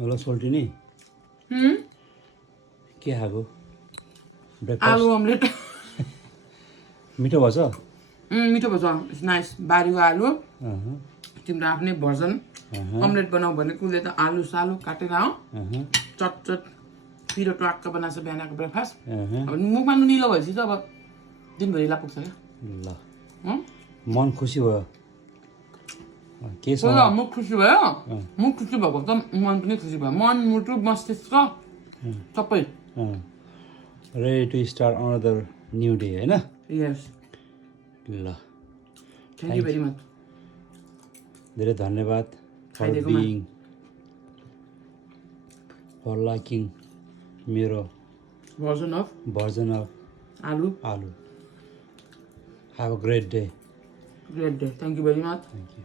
Hello सोल्टिनी के खाएको breakfast आलु omelet. मिठो भएछ मिठो भएछ. It's nice. बारीको आलु. अहँ, तिम्रो आफ्नै भर्जन. Omelet बनाऊ भने कुले त आलु सालु काटेर हो. अहँ, चटचट पिरो टक्क बनाछ बिहानको ब्रेकफास्ट. अहँ। अब मुखमा नुनिलो भएपछि त अब दिनभरि ला पुग्छ क्या. ल हँ? मन खुसी भयो के छ ल मुख खुसी भयो. मुख खुसी भएको त मन पनि खुसी भयो. मन मुटु मस्तिष्क सबै. Ready to start another new day हैन Yes. ल Thank you very much. धेरै धन्यवाद फर खाइदिएकोमा. बिइङ फर लाइकिङ मेरो Version of version of aloo. आलु have a great day Great day. Thank you very much. Thank you